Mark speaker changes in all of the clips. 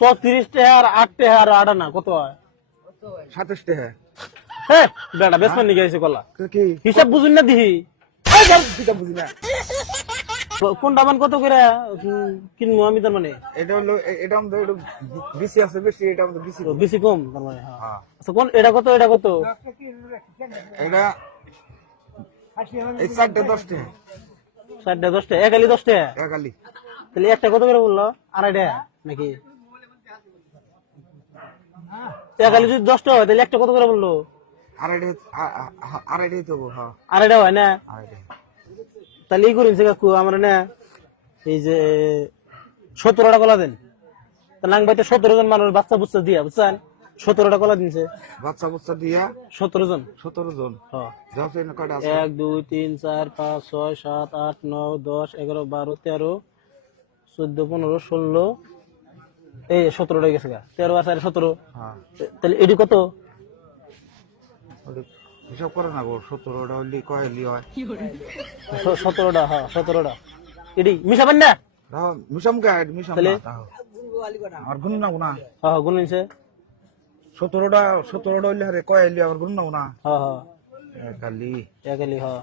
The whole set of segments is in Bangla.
Speaker 1: আর আর আট আনা কত হয় বেটা কলা না দিহি কোনটা মান কত করে কিনবো আমি তার মানে
Speaker 2: এটা বেশি আছে এটা
Speaker 1: কম মানে, হ্যাঁ। হ্যাঁ। আচ্ছা কোন এটা কত এটা কত এটা একালি একালি তাহলে একটা কত করে বললো আড়াইটা নাকি টাকালে যদি দশটা হয় তাহলে একটা কত করে বললো আড়াইটা হ্যাঁ। হয় না তাহলে এই করিন কাকু আমার না এই যে সতেরোটা কলা দেন নাংবাইতে সতেরো জন মানুষ বাচ্চা বুচ্চা দিয়া বুঝছেন সতেরোটা কলা দিনছে
Speaker 2: বাচ্চা বুচ্চা দিয়া সতেরো জন সতেরো জন হ্যাঁ।
Speaker 1: এক দুই তিন চার পাঁচ ছয় সাত আট নয় দশ এগারো বারো তেরো চোদ্দ পনেরো ষোলো এই সতেরোটা গেছে গা তেরো আর সাড়ে সতেরো হ্যাঁ। তাহলে এটি কত
Speaker 2: হিসাব করে না গো সতেরোটা হলি কয় হলি হয়
Speaker 1: সতেরোটা হ্যাঁ সতেরোটা এটি মিশাবেন না
Speaker 2: হ্যাঁ, মিশাম কে মিশাম আর গুণ না গুণা হ্যাঁ, হ্যাঁ গুণ নিছে সতেরোটা সতেরোটা হলি আরে কয় হলি আর গুণ না গুণা হ্যাঁ হ্যাঁ একালি একালি হ্যাঁ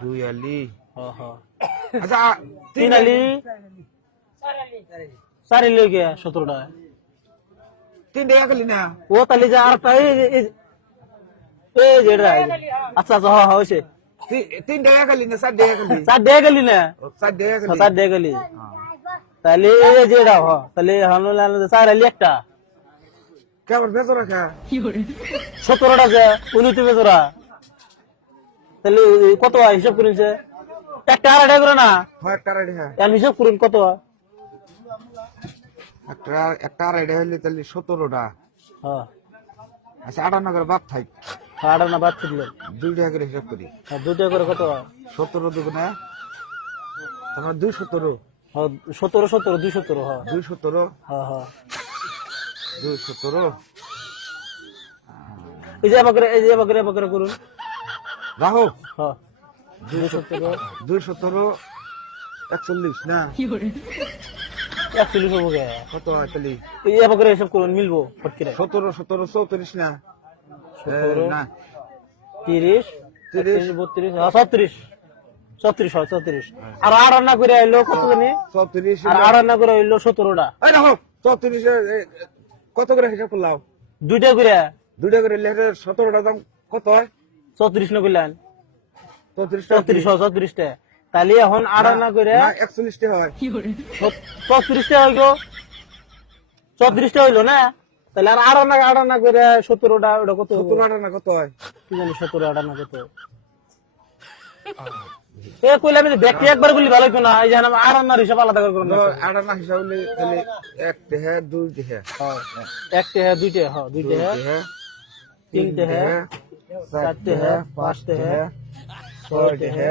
Speaker 2: দুই আলি হ্যাঁ হ্যাঁ আচ্ছা
Speaker 1: তিন আলি চারি লই গিয়া সতেরো টাকা
Speaker 2: তিন টাকা খালি না
Speaker 1: ও তাহলে যে আর একটা আচ্ছা আচ্ছা হ্যাঁ হয়েছে
Speaker 2: তিন টাকা খালি না চার টাকা খালি
Speaker 1: চার টাকা খালি না
Speaker 2: চার টাকা খালি চার টাকা খালি
Speaker 1: তাহলে এই যে এটা হ তাহলে হানো লাল চার আলি একটা
Speaker 2: কেমন বেচোরা খা
Speaker 1: সতেরো যে উনিতে বেচোরা তাহলে কত হিসাব করেছে একটা আড়াই করে না হিসাব করুন কত
Speaker 2: একটা একটা রাইডে হইলে তাহলে সতেরোটা হ্যাঁ। আচ্ছা আটান্ন করে বাদ থাক
Speaker 1: হ্যাঁ, আটান্ন বাদ থাকলে
Speaker 2: দুই টাকা করে হিসাব করি
Speaker 1: হ্যাঁ, দুই টাকা করে কত
Speaker 2: সতেরো দুগুণে তোমার দুই সতেরো
Speaker 1: সতেরো সতেরো দুই সতেরো হ্যাঁ
Speaker 2: দুই সতেরো হ্যাঁ হ্যাঁ দুই সতেরো
Speaker 1: এই যে আমাকে এই যে আমাকে আমাকে করুন
Speaker 2: রাহো হ্যাঁ দুই সতেরো দুই সতেরো একচল্লিশ না সতেরো সতেরো
Speaker 1: না তিরিশ তিরিশ বত্রিশ হ্যাঁ, ছত্রিশ ছত্রিশ ছত্রিশ হ্যাঁ। আর আর রান্না করে কত জানি ছত্রিশ আর আর করে আইলো সতেরোটা
Speaker 2: ছত্রিশ কত করে হিসাব করলাম দুইটা করে দুইটা করে লেখে সতেরোটা দাম কত হয়
Speaker 1: ছত্রিশ না করলেন
Speaker 2: ছত্রিশ ছত্রিশ ছত্রিশটা
Speaker 1: তাহলে এখন আড়া না করে
Speaker 2: একচল্লিশটা হয়
Speaker 1: চৌত্রিশটা হইল চৌত্রিশটা হইলো না তাহলে আর আড়া না আড়া না করে সতেরোটা ওটা কত
Speaker 2: সতেরো আড়া না কত হয়
Speaker 1: কি জানি সতেরো আড়া না কত এ কইলে আমি ব্যক্তি একবার বলি ভালো হইতো না এই জানা আড়ানার হিসাব আলাদা করে
Speaker 2: করুন আড়ানা হিসাব হলে তাহলে এক টেহা দুই টেহা
Speaker 1: এক টেহা দুই টেহা হ্যাঁ দুই টেহা তিন টেহা চার টেহা পাঁচ টেহা ছয় টেহা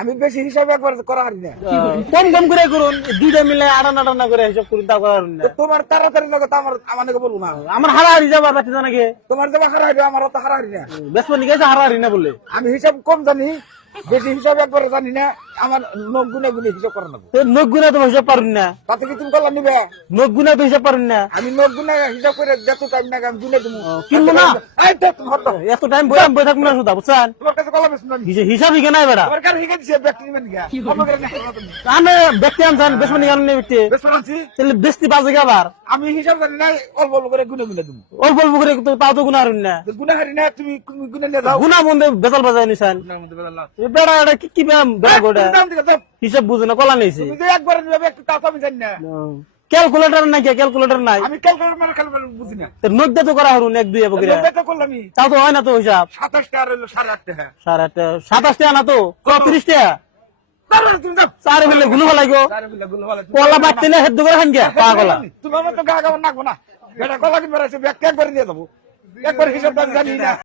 Speaker 2: আমি বেশি হিসাব একবার করা হারি না
Speaker 1: কম কম করে করুন দুইটা মিলে আড়ান আড়ানা করে হিসাব করুন তা করা
Speaker 2: তোমার তাড়াতাড়ি লাগে তো আমার আমার নাকি বলবো না
Speaker 1: আমার হারা হারি যাবা বাচ্চা নাকি
Speaker 2: তোমার যাবা হারা হারি আমার তো হারা হারি না
Speaker 1: বেশ নিকে হারা হারি না বললে
Speaker 2: আমি হিসাব কম জানি বেশি হিসাব একবার জানি না আমার নখ গুণা গুলি হিসাব করে নেবো
Speaker 1: নখ গুনা তো হিসাব পারুন না
Speaker 2: তাতে কি তুমি কলা নিবে
Speaker 1: নখ গুনা তো হিসাব পারুন না
Speaker 2: আমি নখ গুনা হিসাব করে যত টাইম না আমি গুনে দেবো
Speaker 1: কিনবো না এত টাইম বই বই থাকবো না শুধু বুঝছেন তোমার কাছে কলা বেশ না হিসাব হিগে নাই বেড়া তোমার হিগে দিছে ব্যক্তি নিবেন মানে আমি ব্যক্তি আনছেন মানে ব্যক্তি তাহলে বেশি বাজে
Speaker 2: আমি হিসাব জানি না অল্প অল্প করে গুনে গুনে দেবো
Speaker 1: অল্প অল্প করে তো না
Speaker 2: গুণা হারি না তুমি গুনে নিয়ে যাও
Speaker 1: গুণা মন্দে বেজাল বাজায় নিছেন বেড়া এটা কি কি ব্যায়াম বেড়া গোটা হিসাব বুঝে না কলা নিয়েছি একবার নাই ক্যালকুলেটর নাই আমি ক্যালকুলেটর মানে ক্যালকুলেটর বুঝি না তো নোট তো করা হরুন এক দুই বগিরা নোট তো হয় না তো হিসাব 27 টাকা তো 30 কলা বাড়তে না হেদ করে খানকে পাগলা
Speaker 2: গা গা নাকবো না বেটা কলা কি বেড়াইছে ব্যাগ একবার দিয়ে দেবো একবার হিসাবটা জানি না